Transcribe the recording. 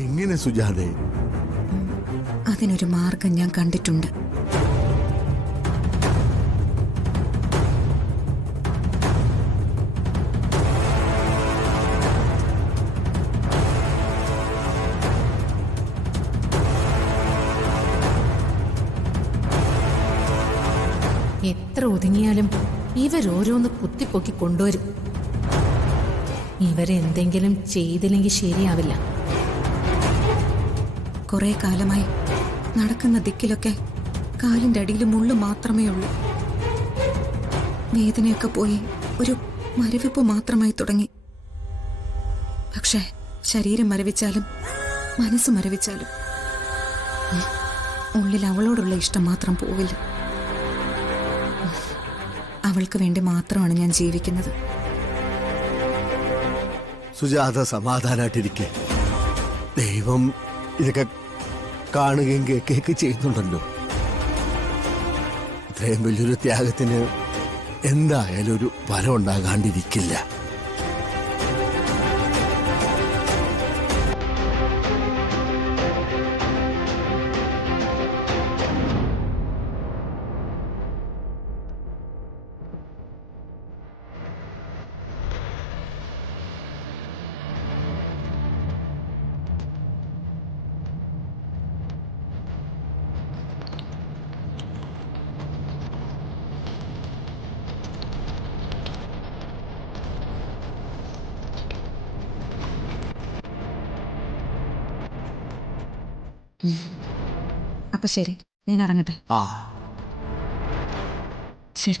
എങ്ങനെ സുജാതെ? അതിനൊരു മാർഗം ഞാൻ കണ്ടിട്ടുണ്ട്. എത്ര ഒതുങ്ങിയാലും ഇവരോരോന്ന് കുത്തിപ്പൊക്കി കൊണ്ടുവരും. ഇവരെന്തെങ്കിലും ചെയ്തില്ലെങ്കിൽ ശരിയാവില്ല. കുറെ കാലമായി നടക്കുന്ന ദിക്കിലൊക്കെ കാലിന്റെ അടിയിൽ മുള്ളു മാത്രമേ ഉള്ളൂ. വേദനയൊക്കെ പോയി ഒരു മരവിപ്പ് മാത്രമായി തുടങ്ങി. പക്ഷേ ശരീരം മരവിച്ചാലും മനസ്സ് മരവിച്ചാലും ഉള്ളിൽ അവളോടുള്ള ഇഷ്ടം മാത്രം പോവില്ല. അവൾക്ക് വേണ്ടി മാത്രമാണ് ഞാൻ ജീവിക്കുന്നത്. സുജാത സമാധാനായിട്ടിരിക്കെ. ദൈവം ഇതൊക്കെ കാണുകയും കേൾക്കുകയൊക്കെ ചെയ്യുന്നുണ്ടല്ലോ. ഇത്രയും വലിയൊരു ത്യാഗത്തിന് എന്തായാലും ഒരു ഫലം ഉണ്ടാകാണ്ടിരിക്കില്ല. അപ്പൊ ശരി, ഞാൻ ഇറങ്ങട്ടെ. ആ ശരി.